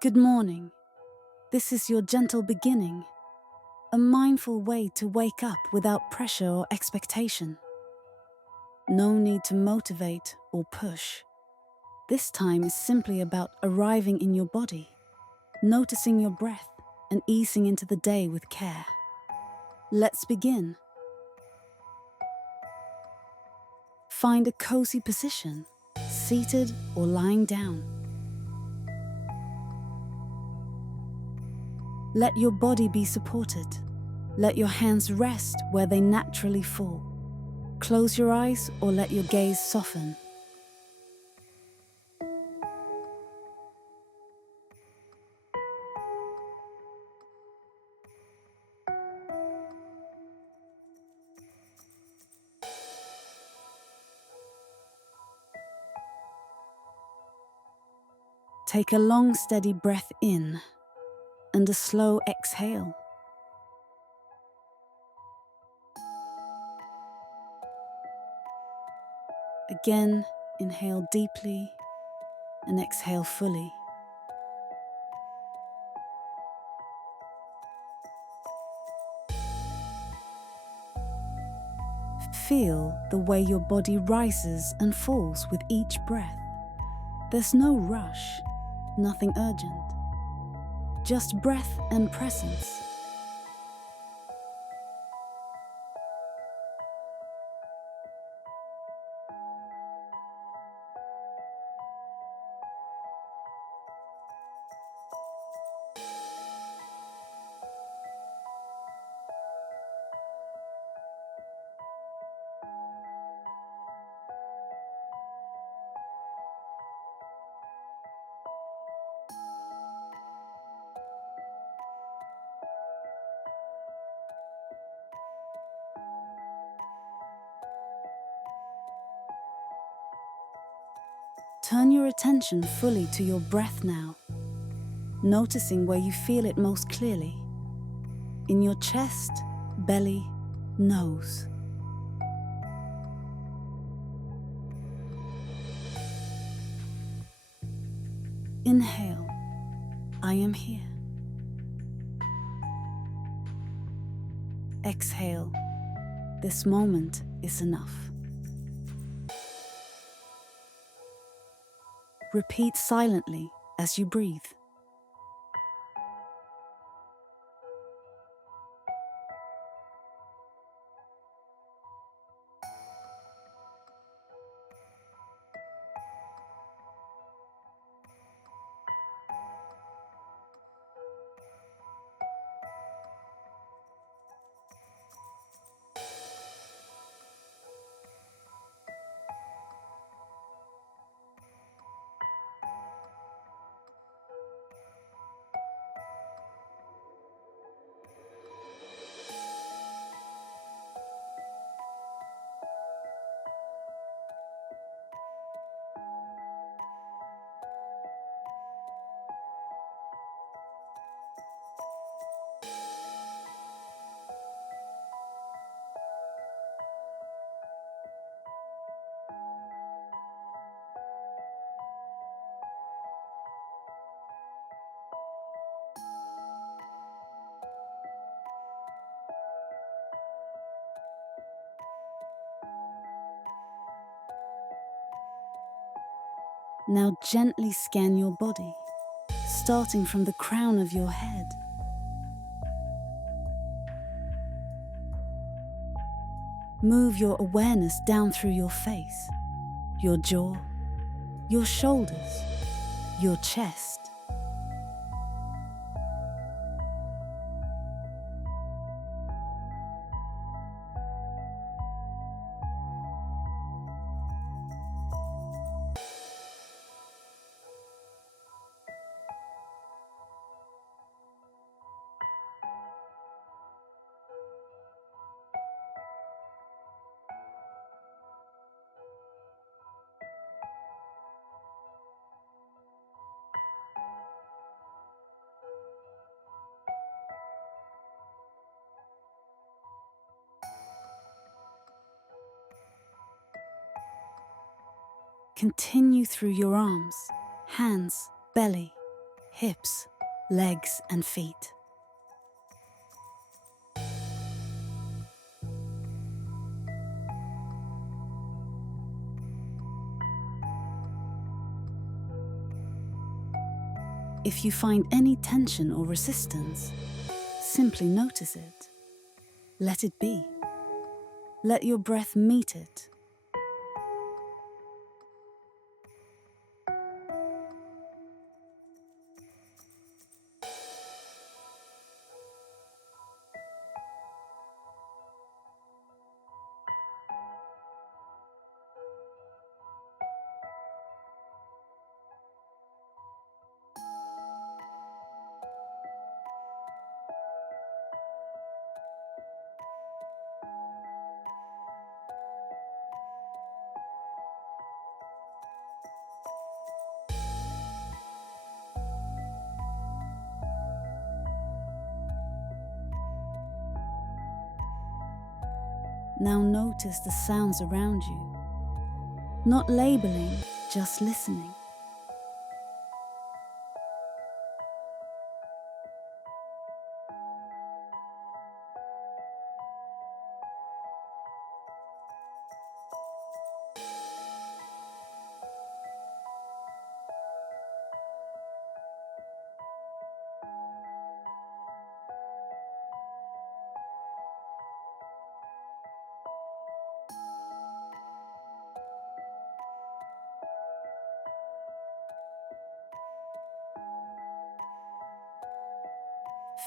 Good morning. This is your gentle beginning, a mindful way to wake up without pressure or expectation. No need to motivate or push. This time is simply about arriving in your body, noticing your breath, and easing into the day with care. Let's begin. Find a cozy position, seated or lying down. Let your body be supported. Let your hands rest where they naturally fall. Close your eyes or let your gaze soften. Take a long, steady breath in and a slow exhale. Again, inhale deeply and exhale fully. Feel the way your body rises and falls with each breath. There's no rush, nothing urgent, just breath and presence. Turn your attention fully to your breath now, noticing where you feel it most clearly. In your chest, belly, nose. Inhale, I am here. Exhale, this moment is enough. Repeat silently as you breathe. Now gently scan your body, starting from the crown of your head. Move your awareness down through your face, your jaw, your shoulders, your chest. Continue through your arms, hands, belly, hips, legs, and feet. If you find any tension or resistance, simply notice it. Let it be. Let your breath meet it. Now notice the sounds around you. Not labeling, just listening.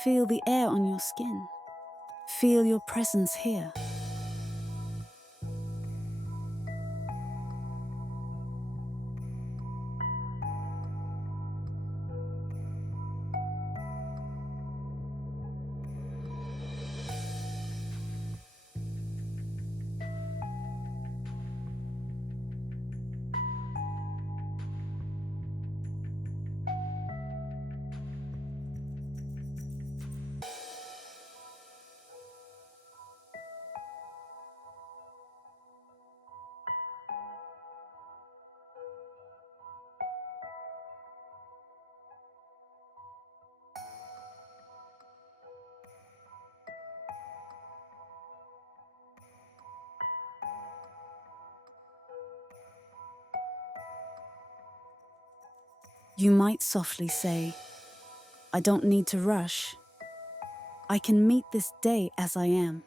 Feel the air on your skin. Feel your presence here. You might softly say, "I don't need to rush. I can meet this day as I am."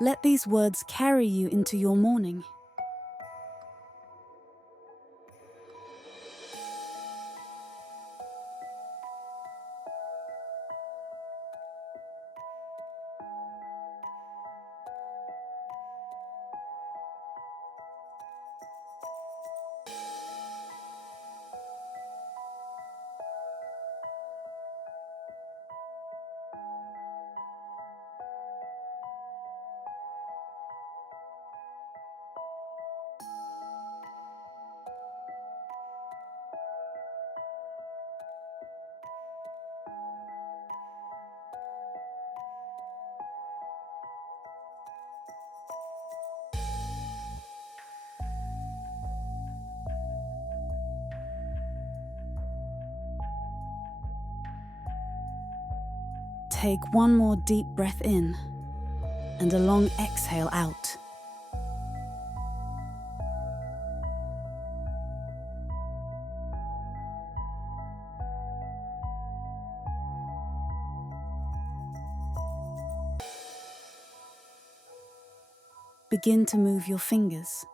Let these words carry you into your morning. Take one more deep breath in and a long exhale out. Begin to move your fingers,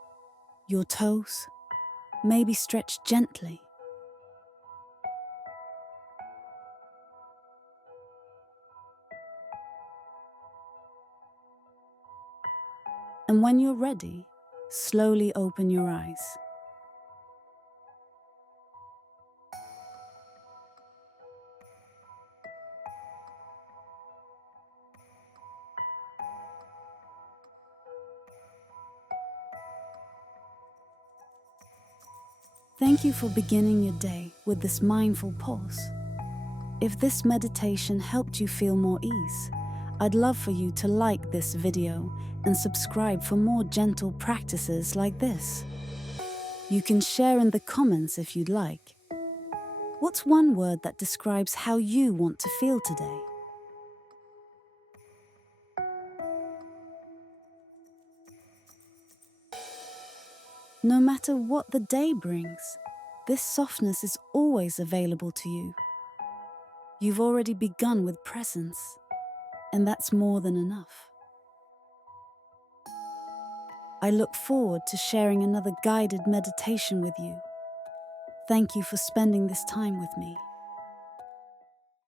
your toes, maybe stretch gently. And when you're ready, slowly open your eyes. Thank you for beginning your day with this mindful pause. If this meditation helped you feel more ease, I'd love for you to like this video and subscribe for more gentle practices like this. You can share in the comments if you'd like. What's one word that describes how you want to feel today? No matter what the day brings, this softness is always available to you. You've already begun with presence, and that's more than enough. I look forward to sharing another guided meditation with you. Thank you for spending this time with me.